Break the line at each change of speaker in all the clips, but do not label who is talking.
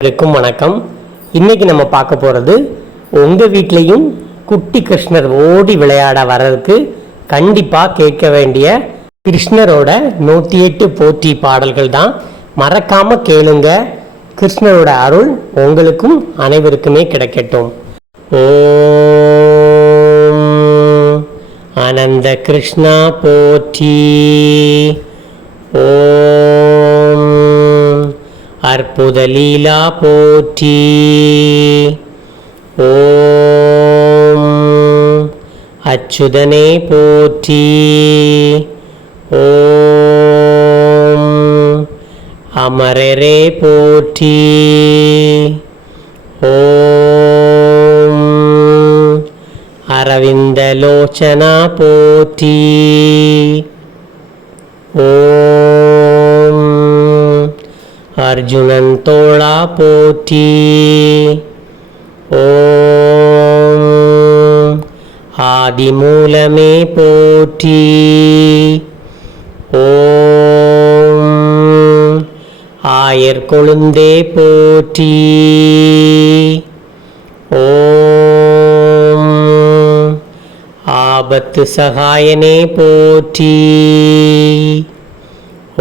அனைவருக்கும் வணக்கம். இன்னைக்கு நம்ம பார்க்க போகிறது உங்கள் வீட்லேயும் குட்டி கிருஷ்ணர் ஓடி விளையாட வர்றதுக்கு கண்டிப்பாக கேட்க வேண்டிய கிருஷ்ணரோட நூற்றி எட்டு போற்றி பாடல்கள் தான். மறக்காம கேளுங்க. கிருஷ்ணரோட அருள் உங்களுக்கும் அனைவருக்குமே கிடைக்கட்டும். ஓம் அனந்த கிருஷ்ணா போற்றி. ஓ அற்புத லீலா போற்றி ஓம் அச்சுதனே போற்றி ஓம் அமரரே போற்றி ஓம் அரவிந்த லோச்சனா போற்றி ஓம் அர்ஜுனன் தோழா போற்றி ஓம் ஆதிமூலமே போற்றி ஓம் ஆயர் கொழுந்தே போற்றி ஓம் ஆபத்து சகாயனே போற்றி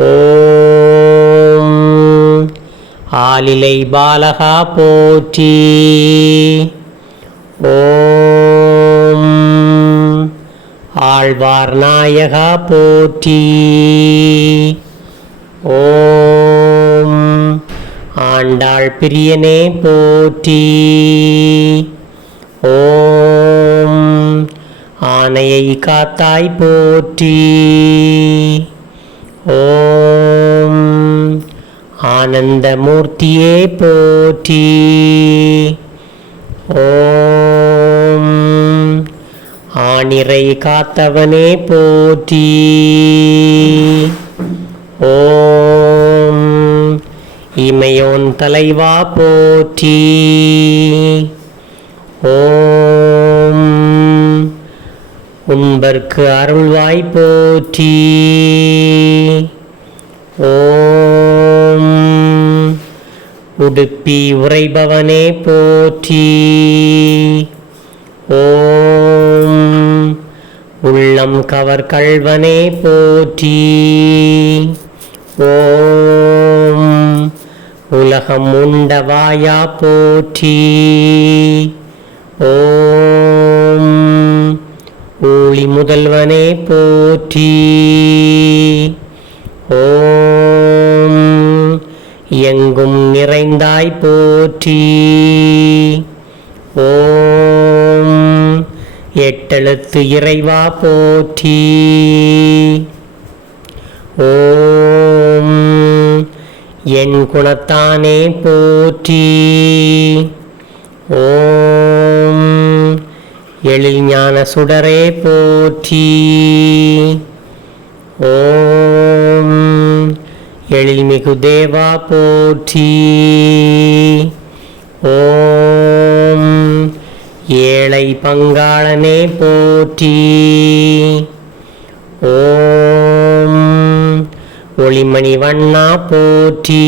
ஓம் பாலிலை பாலகா போற்றி. ஓம். ஆழ்வார் நாயகா போற்றி. ஓம். ஆண்டாள் பிரியனே போற்றி. ஓம். ஆனையை காத்தாய் போற்றி. ஓம். ஆனந்தமூர்த்தியே போற்றி. ஓம். ஆனிரை காத்தவனே போற்றி. ஓம். இமையோன் தலைவா போற்றி. ஓம். உண்பர்க்கு அருள்வாய் போற்றி. ஓம். உடுப்பி உரைபவனே போற்றி. ஓம். உள்ளம் கவர் கல்வனே போற்றி. ஓம். உலகம் உண்டவாயா போற்றி. ஓம். ஊழி முதல்வனே போற்றி. ஓம். எங்கும் நிறைந்தாய் போற்றி. ஓம். எட்டெழுத்து இறைவா போற்றி. ஓம். என் குணத்தானே போற்றி. ஓம். எழில் ஞான சுடரே போற்றி. ஓம். எழில்மிகு தேவா போற்றி. ஓம் ஏழை பங்காளனே போற்றி. ஓம் ஒளிமணி வண்ணா போற்றி.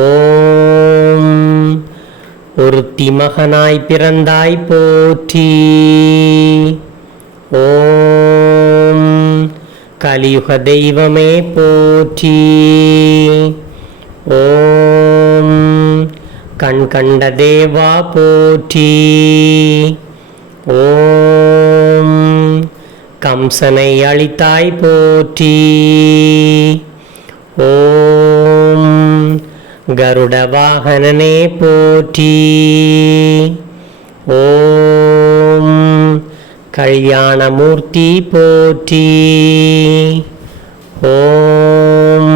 ஓம் ஒருத்தி மகனாய் பிறந்தாய் போற்றி. ஓம் கலியுக தெய்வமே போற்றி ஓம் கண் கண்ட தேவா போற்றி ஓம் கம்சனை அழித்தாய் போற்றி ஓம் கருட வாகனனே போற்றி ஓம் கல்யாணமூர்த்தி போற்றி. ஓம்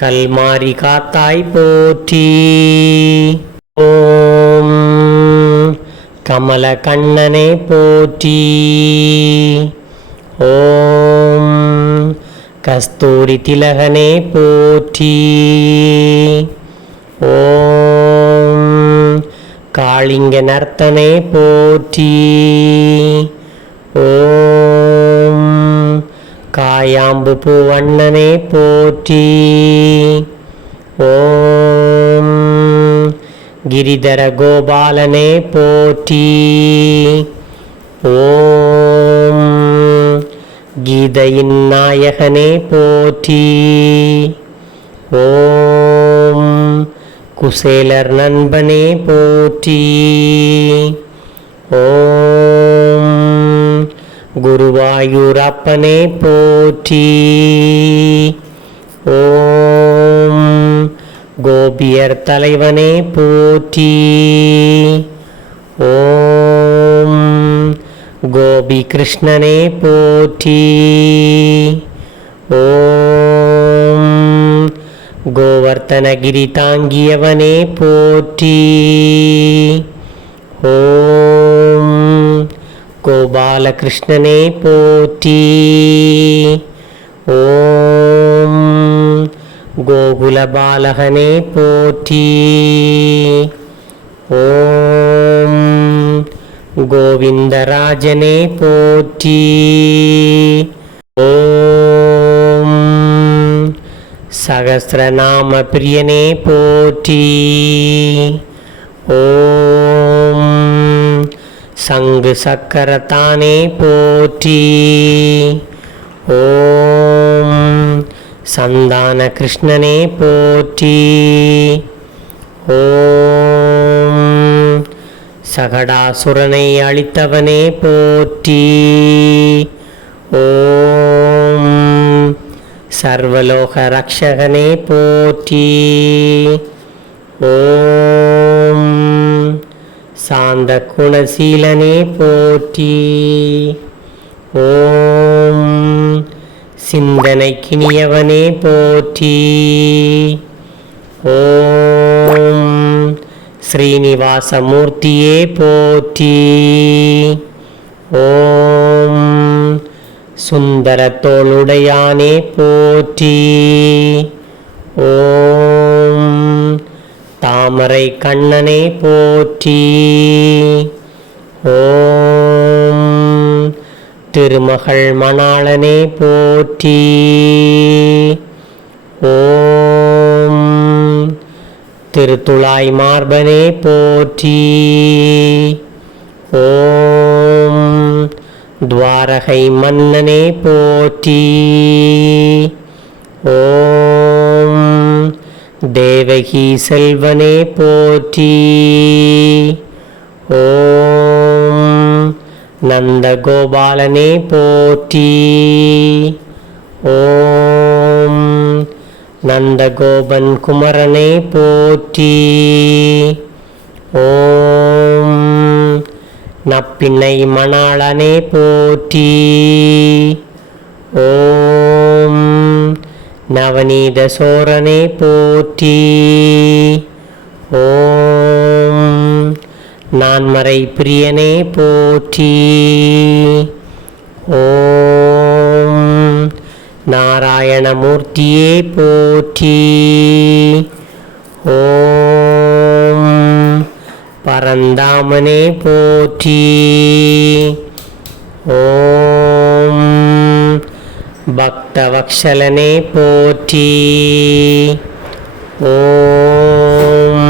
கல்மாரி காத்தாய் போற்றி. ஓம் கமல கண்ணனே போற்றி. ஓம் கஸ்தூரி திலகனே போற்றி. ஓம் காளிங்க நர்த்தனே போற்றி. ஓம். காயாம்பு பூவண்ணனே போற்றி. ஓம். கிரிதர கோபாலனே போற்றி. ஓம். கீதையின் நாயகனே போற்றி. ஓம். குசேலர் நண்பனே போற்றி. ஓம். குருவாயூரப்பனே போற்றி. ஓம். கோபியர் தலைவனே போற்றி. ஓம். கோபி கிருஷ்ணனே போற்றி. ஓம். ரத்தனகிரி தாங்கியவனே போற்றி ஓம் கோபாலகிருஷ்ணனே போற்றி ஓம் கோகுலபாலகனே போற்றி ஓம் கோவிந்தராஜனே போற்றி ஓம் சகசிரநாம பிரியனே போற்றி. ஓம். சங்கு சக்கரத்தானே போற்றி. ஓம். சந்தான கிருஷ்ணனே போற்றி. ஓம். சகடாசுரனை அழித்தவனே போற்றி. ஓம். சர்வலோக ரக்ஷகனே போற்றி. ஓம். சாந்த குணசீலனே போற்றி. ஓம். சிந்தனை கிணியவனே போற்றி. ஓம். ஸ்ரீனிவாசமூர்த்தியே போற்றி. ஓம். சுந்தர தோளுடையானே போற்றி. ஓம் தாமரை கண்ணனை போற்றி. ஓம் திருமகள் மணாளனே போற்றி. ஓம் திருத்துழாய் மார்பனே போற்றி. ஓம் துவாரகை மன்னனே போற்றி. ஓம் தேவகி செல்வனே போற்றி. ஓம் நந்தகோபாலனே போற்றி. ஓம் நந்தகோபன் குமரனே போற்றி. ஓம் நப்பிண்ணை மணாளனே போற்றி. ஓம் நவநீத சோரனே போற்றி. ஓம் நான்மறை பிரியனே போற்றி. ஓம் நாராயணமூர்த்தியே போற்றி. ஓம் பரந்தாமனே போற்றி. ஓம் பக்தவக்ஷலனே போற்றி. ஓம்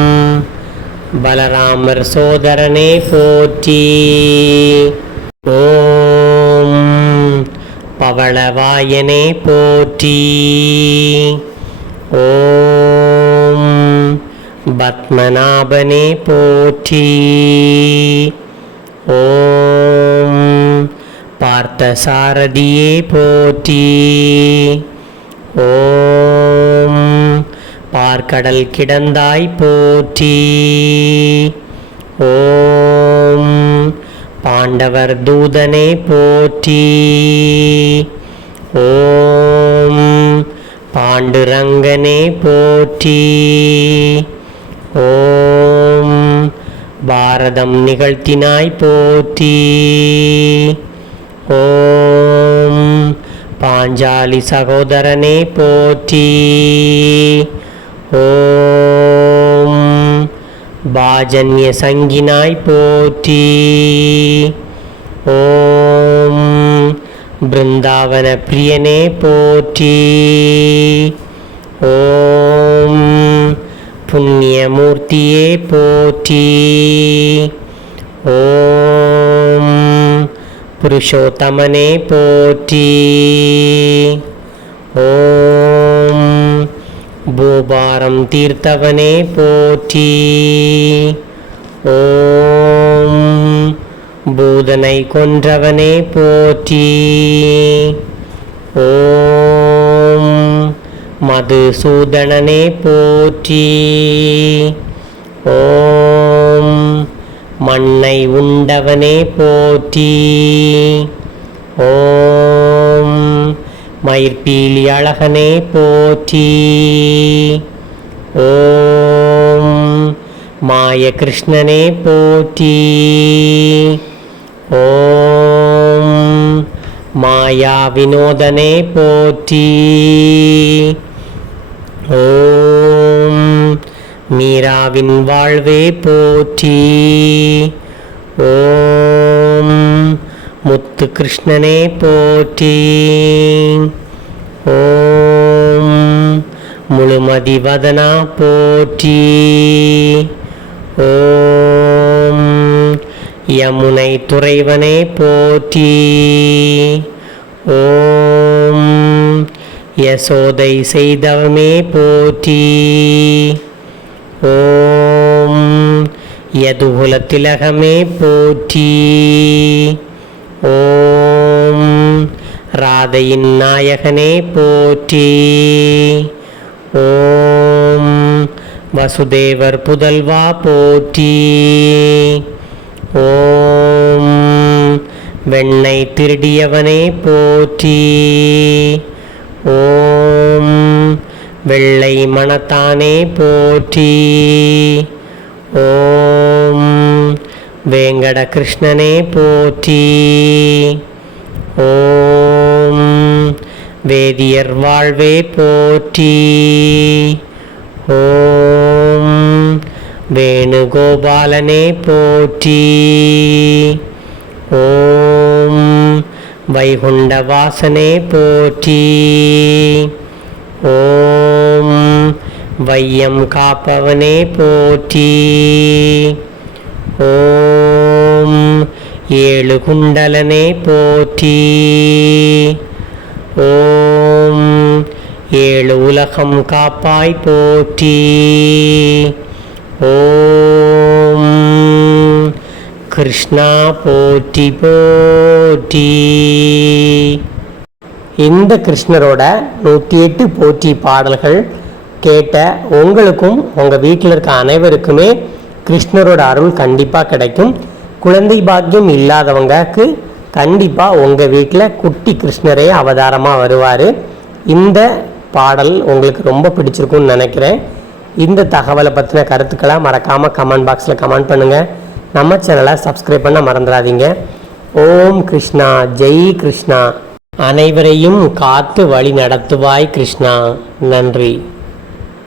பலராமர் சோதரனே போற்றி. ஓம் பவளவாயனே போற்றி. ஓம் பத்மநாபனே போற்றி. ஓம் பார்த்தசாரதியே போற்றி. ஓம் பார்க்கடல் கிடந்தாய் போற்றி. ஓம் பாண்டவர் தூதனே போற்றி. ஓம் பாண்டுரங்கனே போற்றி. ஓம். பாரதம் நிகழ்த்தினாய் போற்றி. ஓம். பாஞ்சாலி சகோதரனே போற்றி. ஓம். பாஜன்ய சங்கினாய் போற்றி. ஓம். பிருந்தாவன பிரியனே போற்றி. ஓம். புண்ணியமூர்த்தியே போற்றி ஓம் புருஷோத்தமனே போற்றி ஓம் பூபாரம் தீர்த்தவனே போற்றி ஓம் பூதனை கொன்றவனே போற்றி ஓம் மதுசூதனனே போற்றி. ஓம் மண்ணை உண்டவனே போற்றி. ஓம் மயிர்பீலி அழகனே போற்றி. ஓம் மாய கிருஷ்ணனே போற்றி. ஓம் மாயா வினோதனே போற்றி. ஓம் மீராவின் வாழ்வே போற்றி. ஓம் முத்து கிருஷ்ணனே போற்றி. ஓம் முழுமதி வதனா போற்றி. ஓம் யமுனை துறைவனே போற்றி. ஓம் யசோதை செய்தவமே போற்றி. ஓம் யதுகுல திலகமே போற்றி. ஓம் ராதையின் நாயகனே போற்றி. ஓம் வசுதேவர் புதல்வா போற்றி. ஓம் வெண்ணை திருடியவனே போற்றி. ஓம். வெள்ளை மணத்தானே போற்றி. ஓம். வேங்கட கிருஷ்ணனே போற்றி. ஓம். வேதியர் வாழ்வே போற்றி. ஓம். வேணுகோபாலனே போற்றி. ஓம். வைகுண்ட வாசனே போற்றி. ஓம் வையம் காப்பவனே போற்றி. ஓம் ஏழு குண்டலனே போற்றி. ஓம் ஏழு உலகம் காப்பாய் போற்றி. ஓம் கிருஷ்ணா போற்றி போற்றி இந்த கிருஷ்ணரோட நூற்றி எட்டு போற்றி பாடல்கள் கேட்ட உங்களுக்கும் உங்கள் வீட்டில் இருக்க அனைவருக்குமே கிருஷ்ணரோட அருள் கண்டிப்பாக கிடைக்கும் குழந்தை பாக்கியம் இல்லாதவங்களுக்கு கண்டிப்பாக உங்கள் வீட்டில் குட்டி கிருஷ்ணரே அவதாரமாக வருவார் இந்த பாடல் உங்களுக்கு ரொம்ப பிடிச்சிருக்கும்னு நினைக்கிறேன் இந்த தகவலை பற்றின கருத்துக்களை மறக்காமல் கமெண்ட் பாக்ஸில் கமெண்ட் பண்ணுங்கள் நம்ம சேனலை சப்ஸ்கிரைப் பண்ண மறந்துடாதீங்க. ஓம் கிருஷ்ணா ஜெய் கிருஷ்ணா. அனைவரையும் காத்து வழி நடத்துவாய் கிருஷ்ணா. நன்றி.